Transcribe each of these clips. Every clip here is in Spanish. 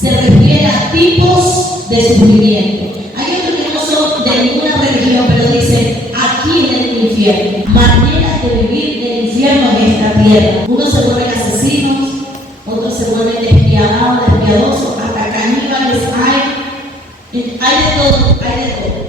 se refiere a tipos de sufrimiento. Hay otros que no son de ninguna religión, pero dicen aquí en el infierno. Maneras de vivir del infierno en esta tierra. Unos se vuelven asesinos, otros se vuelven despiadados, despiadosos, hasta caníbales hay de todo, hay de todo.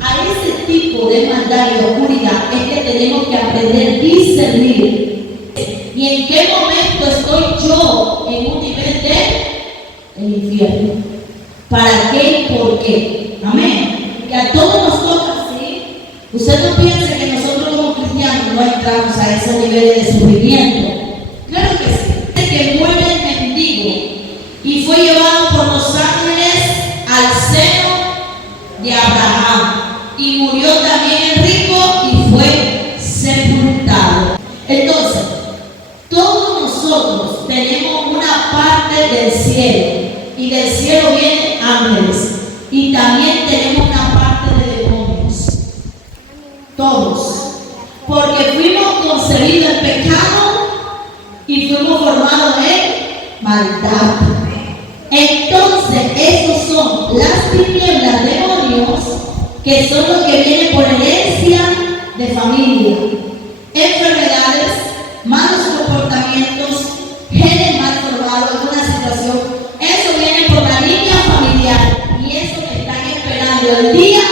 A ese tipo de maldad y oscuridad es que tenemos que aprender a discernir. ¿Y en qué momento estoy yo en un nivel del infierno? ¿Para qué y por qué? Amén. Que a todos nos toca así. Usted no piense que nosotros como cristianos no entramos a esos niveles de sufrimiento. Claro que sí. Que muere el mendigo y fue llevado por los ángeles al seno de Abraham. Y murió también el rico y fue sepultado. Entonces, todos nosotros tenemos una parte del cielo. Y del cielo vienen ángeles. Y también tenemos una parte de demonios. Todos. Porque fuimos concebidos en pecado y fuimos formados en maldad. Entonces, esos son las tinieblas, demonios, que son los que vienen por herencia de familia, enfermedades, malos comportamientos, genes mal formados, alguna situación. Eso viene por la línea familiar y eso que están esperando el día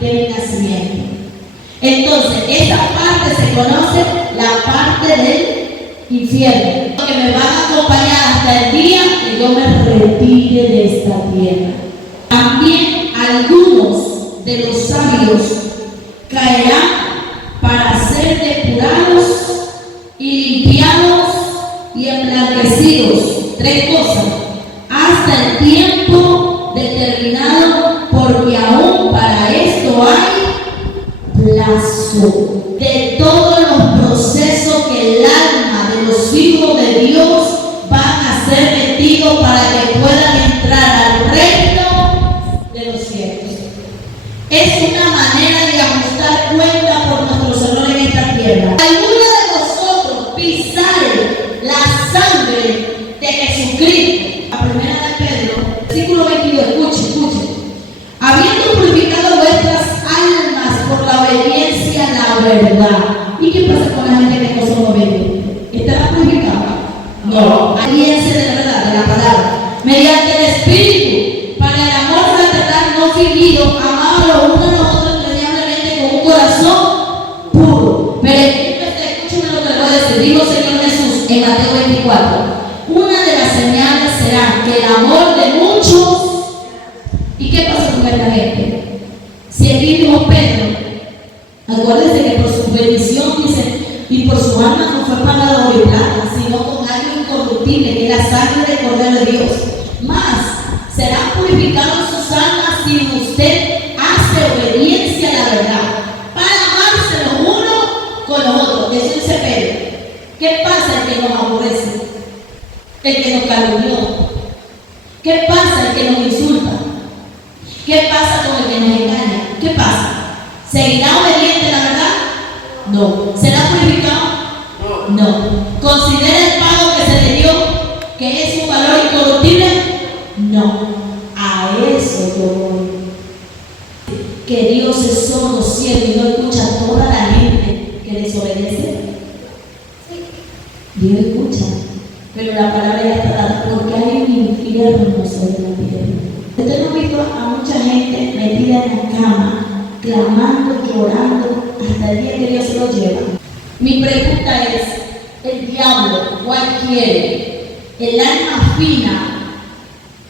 de mi nacimiento. Entonces, esa parte se conoce la parte del infierno, que me van a acompañar hasta el día que yo me retire de esta tierra. También algunos de los sabios caerán para ser depurados y limpiados y emblanquecidos. 3 cosas. Hasta el tiempo determinado, porque aún para esto hay plazo. De todos los procesos que el alma de los hijos de Dios van a ser metidos para que puedan entrar al reino de los cielos. Es una manera de ajustar cuenta por nuestros errores en esta tierra. Alguno de nosotros pisar la sangre de Jesucristo. La primera de Pedro, versículo 22, escuche. Habiendo purificado vuestras almas por la obediencia a la verdad. ¿Y qué pasa con la gente que no son obedientes? ¿Estará purificada? No. Obediencia de la verdad, de la palabra. Mediante el Espíritu, para el amor fraternal no fingido, amado los unos a los otros entrañablemente con un corazón puro. Pero escúcheme lo que le voy a decir. Dijo el Señor Jesús en Mateo 24. Una de las señales será que el amor de muchos. ¿Y qué pasa con esta gente? Si aquí dijo Pedro, acuérdense que por su bendición, dice, y por su alma no fue pagado de plata, sino con algo incorruptible, que es la sangre del Cordero de Dios. Más, serán purificados sus almas si usted hace obediencia a la verdad, para amarse los unos con los otros. Eso dice Pedro. ¿Qué pasa el que nos aborrece? El que nos calumnió. ¿Qué pasa el que nos insulta? ¿Qué pasa con el que nos engaña? ¿Qué pasa? ¿Seguirá obediente a la verdad? No. ¿Será purificado? No. ¿Considera el pago que se le dio que es un valor incorruptible? No. A eso yo voy. Que Dios es sordo, ciego y no escucha a toda la gente que desobedece. Dios escucha, pero la palabra ya está dada, porque hay un infierno sobre la tierra. Usted no ha visto a mucha gente metida en la cama, clamando, llorando, hasta el día que Dios se lo lleva. Mi pregunta es, ¿el diablo cuál quiere? ¿El alma fina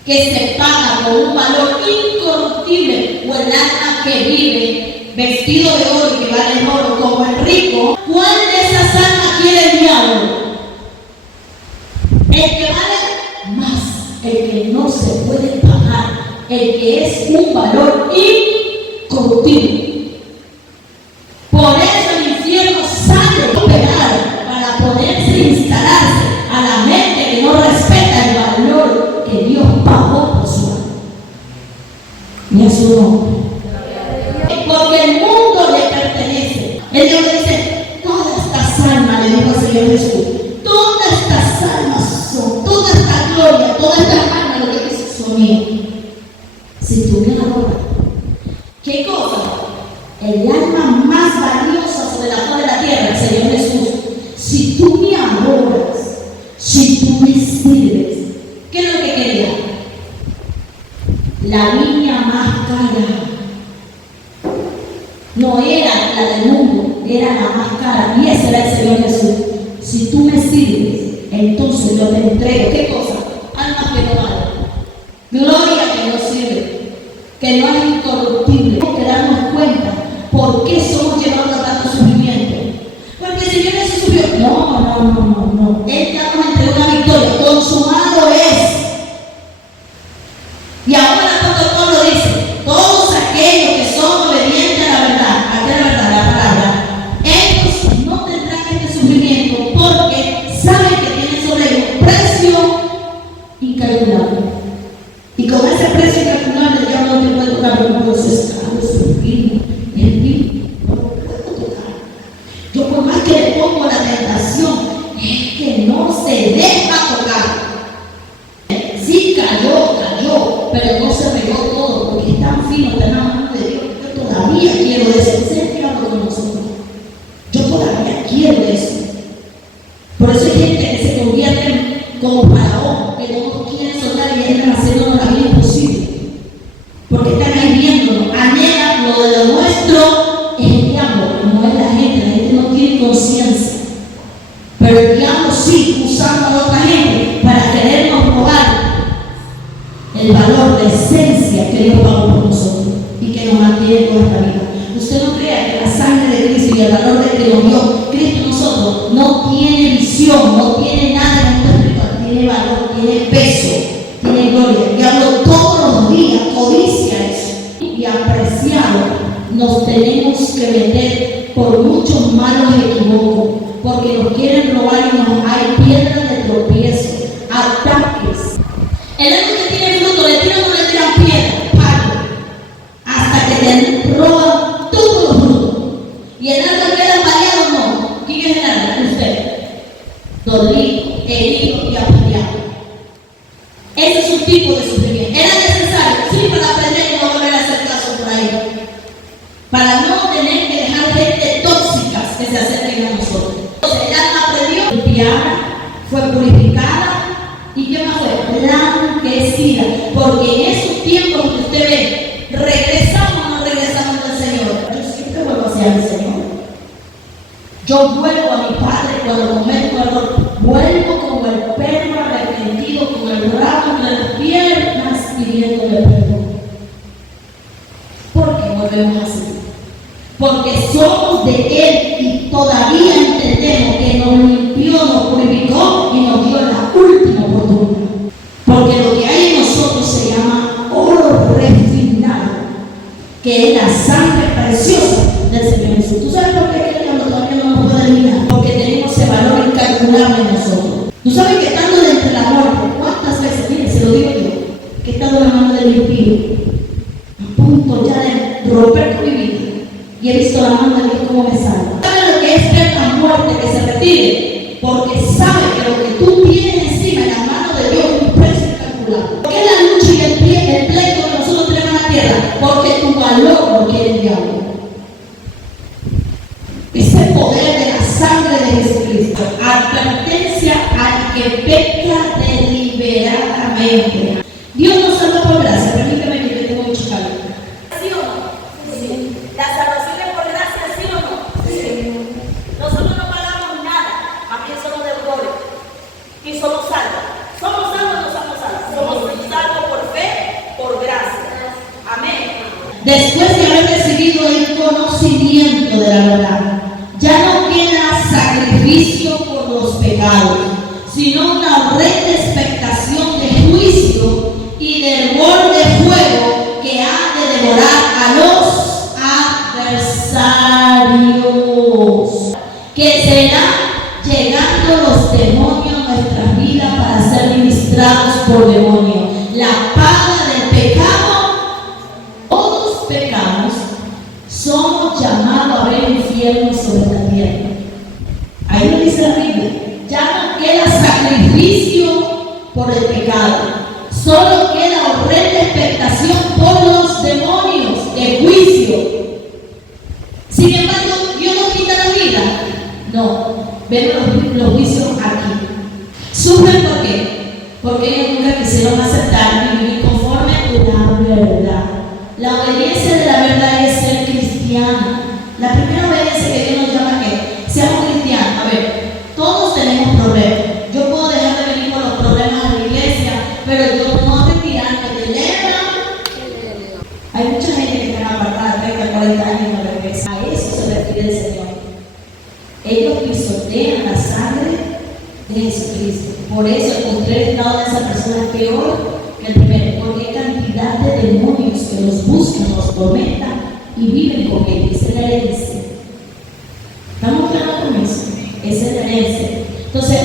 que se paga con un valor incorruptible o el alma que vive vestido de oro y que vale el oro como el rico? ¿Cuál de esas almas quiere el diablo? El que vale más, el que no se puede pagar, el que es un valor incorruptible. Por eso el infierno sale a operar para poderse instalarse a la mente que no respeta el valor que Dios pagó por su alma. Y a su nombre. Porque el mundo le pertenece. El Dios le dice, todas estas almas, le dijo el Señor Jesús, todas estas almas son, toda esta gloria, toda esta alma lo que dice Sonia. Si tú me adoras, ¿qué cosa? El alma más valiosa sobre la faz de la tierra, el Señor Jesús. Si tú me adoras, si tú me sirves, ¿qué es lo que quería? La viña más cara. No era la del mundo, era la más cara. Y ese era el Señor Jesús. Si tú me sirves, entonces yo te entrego. ¿Qué cosa? Almas que no valen. Gloria que no sirve, que no es incorruptible. Tenemos que darnos cuenta por qué somos llevados a tanto sufrimiento. Porque el Señor Jesús sufrió. No. Él ya nos entregó una victoria. Consumado es. Y ahora el apóstol Pablo dice: todos aquellos que son obedientes a la verdad, a la verdad, la palabra, ellos no tendrán este sufrimiento porque saben que tienen sobre ellos un precio incalculable. Y con ese precio incalculable el diablo no te puede tocar los esclavos, el vino, no lo puedo tocar. Yo por más que le pongo la tentación, es que no se deja tocar. Sí cayó, pero no se regó todo, porque es tan fino, está en la mano de Dios. Yo todavía quiero eso. Ese es el diablo con nosotros. Yo todavía quiero eso. Por eso hay gente que se convierte como faraón, que no quieren soltar y entran haciéndonos la vida imposible. Porque están ahí viéndonos, anhelan lo de lo nuestro, es el diablo, no es la gente no tiene conciencia. Pero el diablo sí, usando a otra gente para querernos robar el valor, la esencia que Dios pagó por nosotros y que nos mantiene toda esta vida. Usted no crea que la sangre de Cristo y el valor de que nos dio Cristo en nosotros no tiene visión, no tiene nada en nuestro espiritual, tiene valor, tiene peso, tiene gloria. El diablo todos los días codicia eso. Y apreciado, nos tenemos que meter por muchos malos equívocos, porque nos quieren robar y nos hay piedras de tropiezo, ataques. El árbol que tiene fruto, le tiran o no le tiran piedra, palo, hasta que te roban todos los frutos. Y el árbol queda variado o no. ¿Quién es el árbol? Usted. Dolido, herido y apaleado. Ese es un tipo de sufrimiento. Era necesario, sí, para aprender y no volver a hacer caso por ahí. Para no tener que dejar gente tóxica que se acerquen a nosotros. Entonces, el alma aprendió, limpiada, fue purificada. ¿Y qué más fue? Blanquecida. Porque en esos tiempos que usted ve, regresamos o no regresamos al Señor. Yo siempre vuelvo hacia el Señor. Yo vuelvo a mi Padre cuando cometo un error. Vuelvo como el perro arrepentido, con el rabo entre las piernas pidiéndole perdón. ¿Por qué volvemos así? Porque somos de Él y todavía entendemos que nos limpió, nos purificó y nos dio la última oportunidad. Porque lo que hay en nosotros se llama oro refinado, que es la sangre preciosa del Señor Jesús. ¿Tú sabes por qué el diablo todavía no nos puede eliminar? Porque tenemos ese valor incalculable en nosotros. ¿Tú sabes que estando dentro de la muerte, cuántas veces, miren, se lo digo yo, que he estado en la mano del impío, a punto ya de romper con mi vida? Y he visto la mano de Dios como me salva. ¿Sabe lo que es ver la muerte que se retire? Porque sabe que lo que tú tienes encima en la mano de Dios es un precio incalculable. ¿Por qué la lucha y el pleito que nosotros tenemos en la tierra? Porque tu valor no quiere el diablo. Ese poder de la sangre de Jesucristo. Advertencia al que peca deliberadamente. Dios nos salva por gracia. Permíteme que yo tengo mucho calor. ¿Sí o no? Sí. La salvación es por gracia, ¿sí o no? Sí. Nosotros no pagamos nada, más bien somos deudores y somos salvos. ¿Somos salvos o no somos salvos? Somos salvos por fe, por gracia. Amén. Después de haber recibido el conocimiento de la verdad, ya no queda sacrificio por los pecados, sino una horrenda expectación de juicio y de hervor de fuego que ha de devorar a los adversarios, que serán llegando los demonios a nuestras vidas para ser ministrados por demonios. La paga del pecado, todos pecamos, somos llamados a ver infierno sobre la tierra. Ahí lo dice la Biblia. Ya no queda sacrificio por el pecado, solo quisieron aceptar y vivir conforme a la verdad. La obediencia de la verdad es ser cristiano. La primera obediencia que Dios nos llama es que seamos cristianos. A ver, todos tenemos problemas. Yo puedo dejar de venir con los problemas a la iglesia, pero yo no retirarme del lema. Hay mucha gente que está apartada 30, 40 años y no regresa. A eso se refiere el Señor. Ellos pisotean la sangre de Jesucristo. Por eso el postrer estado de esa persona es peor que el primero, porque hay cantidad de demonios que los buscan, los tormentan y viven con ellos. Esa es la herencia. ¿Estamos claros con eso? Esa es la herencia. Entonces,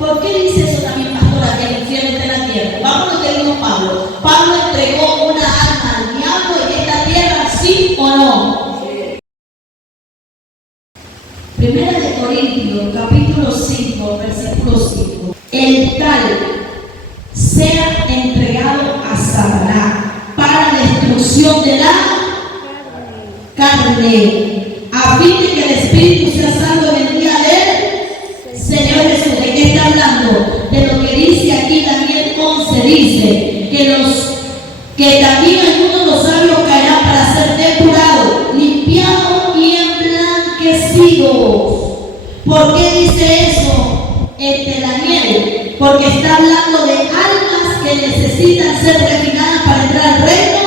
¿por qué dice eso también, pastora, que el infierno está en la tierra? Vamos a lo que dijo Pablo. Pablo entregó una alma al diablo en esta tierra, ¿sí o no? Primera de Corintios, capítulo 5, versículo 5. El tal sea entregado a Satanás para destrucción de la carne, a fin de que el espíritu sea salvo en el día del Señor Jesús. ¿De qué está hablando? De lo que dice aquí Daniel 11, dice que también algunos de los sabios caerán para ser depurados, limpiados y emblanquecidos. ¿Por qué dice eso Daniel? Porque está hablando de almas que necesitan ser refinadas para entrar al reino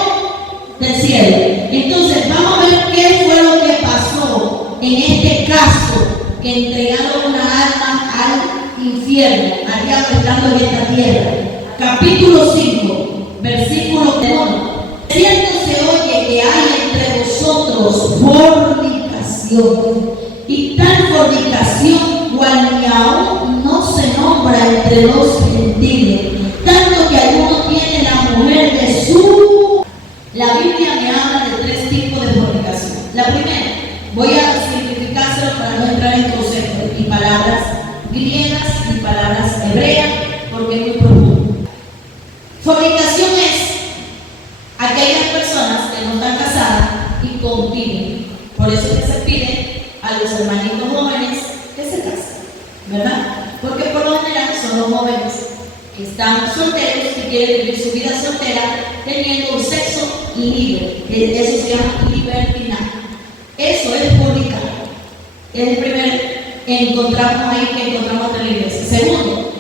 del cielo. Entonces vamos a ver qué fue lo que pasó en este caso, que entregaron una alma al infierno, al diablo estando en esta tierra. Capítulo 5, versículo 1. Cierto se oye que hay entre vosotros fornicación, y tal fornicación cual ni aún no se nombra entre los gentiles, tanto que alguno tiene la mujer de su... La Biblia me habla de 3 tipos de fornicación. La primera, voy a simplificárselo para no entrar en conceptos y palabras griegas y palabras hebreas, porque es muy profundo. Fornicación es aquellas personas que no están casadas y conviven. Por eso es que se pide a los hermanitos jóvenes que se casen, ¿verdad? Porque por lo general son los jóvenes que están solteros y quieren vivir su vida soltera teniendo un sexo libre. Eso se llama libertinaje. Eso es fornicar. Es el primer encontramos ahí que encontramos en la iglesia. Segundo,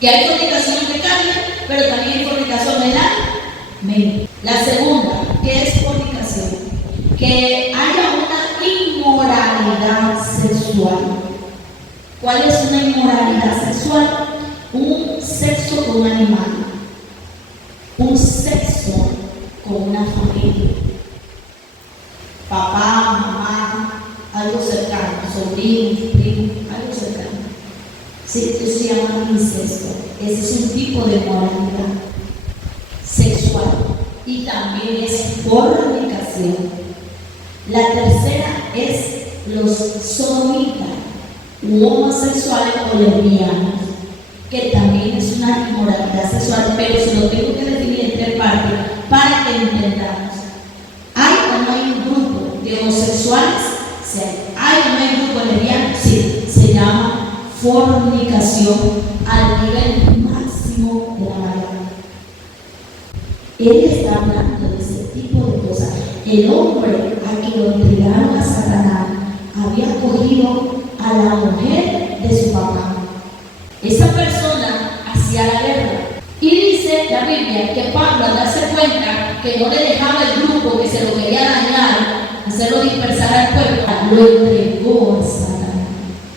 que hay fornicación de carne, pero también hay fornicación de la mente. La segunda, ¿qué es fornicación? Que haya una inmoralidad sexual. ¿Cuál es una inmoralidad sexual? Un sexo con un animal, un sexo con una familia, papá, mamá, algo cercano, sobrinos, primos, algo cercano. Sí, eso se llama incesto. Ese es un tipo de moralidad sexual y también es fornicación. La tercera es los sodomitas u homosexuales o lesbianos, que también es una inmoralidad sexual, pero se lo tengo que definir en 3 partes para que entendamos. ¿Hay o no hay un grupo de homosexuales? Sí. ¿Hay o no hay un grupo de lesbianos? Sí. Se llama fornicación al nivel máximo de la maldad. Él está hablando de ese tipo de cosas. El hombre a quien lo entregaron a Satanás había cogido a la mujer de su papá. Esa persona hacía la guerra. Y dice la Biblia que Pablo, al darse cuenta que no le dejaba el grupo, que se lo quería dañar, hacerlo dispersar al pueblo, lo entregó a Satanás.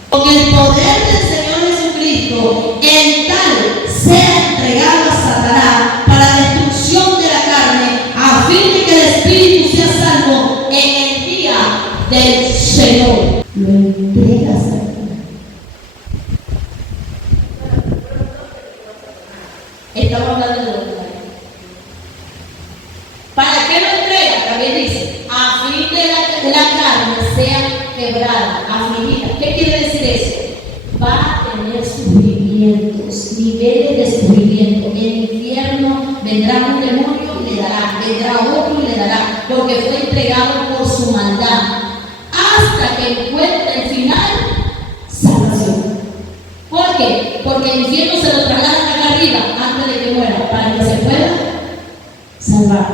Con el poder del Señor Jesucristo, el tal sea entregado a Satanás para destrucción de la carne, a fin de que el espíritu sea salvo en el día del Señor. Lo entrega a Satanás. Estamos hablando de lo que ¿para qué lo entrega? También dice, a fin de la carne sea quebrada, afligida. ¿Qué quiere decir eso? Va a tener sufrimientos, niveles de sufrimiento. En el infierno vendrá un demonio y le dará, vendrá otro y le dará, porque fue entregado por su maldad, hasta que encuentre el final salvación. Porque qué? Porque el infierno se lo trasladan acá arriba antes de que muera, para que se pueda salvar.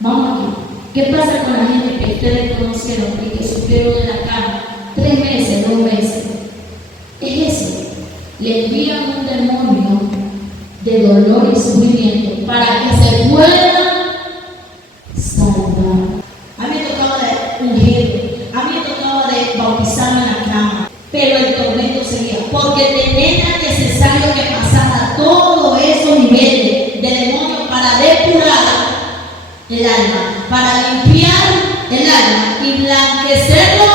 Vamos aquí. ¿Qué pasa con la gente que ustedes conocieron y que sufrieron en la cama 3 meses, 2 meses? Es eso. Le envían un demonio de dolor y sufrimiento para que se pueda salvar. A mí me tocaba de ungir, a mí me tocaba de bautizarme en la cama, pero el tormento seguía, porque era necesario que pasara todos esos niveles de demonio para depurar el alma, para limpiar el alma y blanquecerlo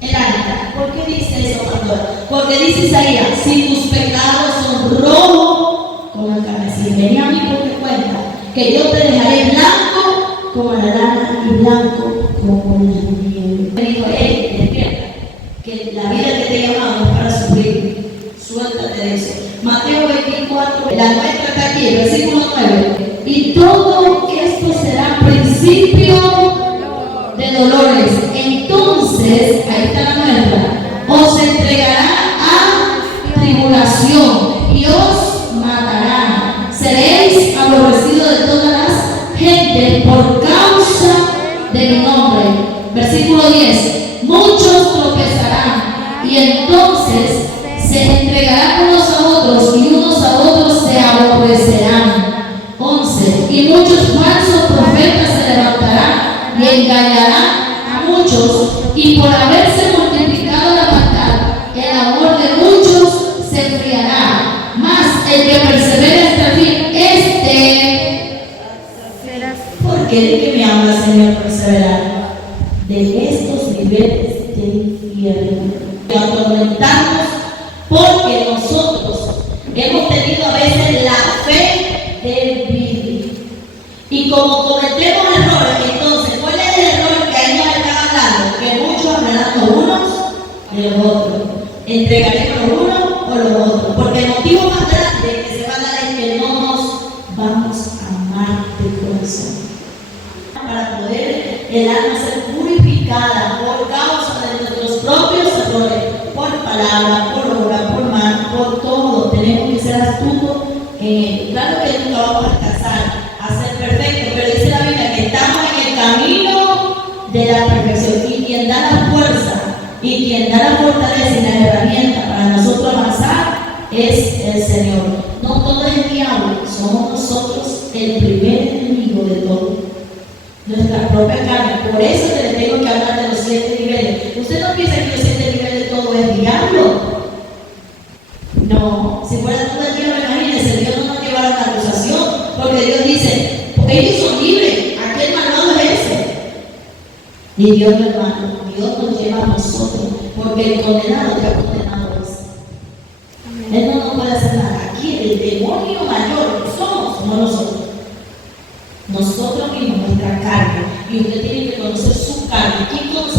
el alma. ¿Por qué dice eso, pastor? Porque dice Isaías, si tus pecados son rojos como el carmesí, venía a mí porque cuenta que yo te dejaré blanco como la lana y blanco como la nieve. Me dijo, hey, despierta, que la vida que te llamamos es para sufrir, suéltate de eso. Mateo 24, la nuestra está aquí, el versículo 9. Y todo esto será principio de dolores. Entonces, ahí está la nuestra, os entregará a tribulación y os matarán. Seréis aborrecidos de todas las gentes por causa de mi nombre. Versículo 10. Muchos tropezarán y entonces se entregarán unos a otros y unos a otros se aborrecerán. 11. Y muchos falsos profetas se levantarán y engañarán a muchos, y por haberse multiplicado la maldad, el amor de muchos se enfriará. Mas el que persevera hasta el fin, ¿por qué de qué me habla, Señor, perseverar? De estos niveles de infierno, de atormentarnos, porque nosotros hemos tenido a veces la fe de vivir. Y como cometemos errores, entonces, ¿cuál es el error que ahí nos está hablando? Que muchos hablarán los unos de los otros. Entregaremos los unos o los otros. Porque el motivo más grande que se va a dar es que no nos vamos a amar de corazón. Para poder el alma ser purificada por causa de nuestros propios errores, por palabra, por obra, por mano, por todo, tenemos que ser astutos en ello. Claro que nunca vamos a alcanzar a ser perfectos, pero dice la Biblia que estamos en el camino de la perfección, y quien da la fuerza y quien da la fortaleza y las herramientas para nosotros avanzar es el Señor. No todo es el diablo, somos nosotros el primer enemigo de todo. Nuestra propia carne. Por eso que le tengo que hablar de los 7 niveles. ¿Usted no piensa que los 7 niveles de todo es diablo? No. Si fuera todo el diablo, imagínense, Dios no nos lleva a la acusación, porque Dios dice, ellos son libres, aquel malvado es ese. Y Dios, hermano, Dios nos lleva a nosotros, porque el condenado que ha condenado es. Él no nos puede hacer nada. Aquí el demonio mayor que somos nosotros. Nosotros mismos, nuestra carne. Y usted tiene que conocer su carne. ¿Quién conoce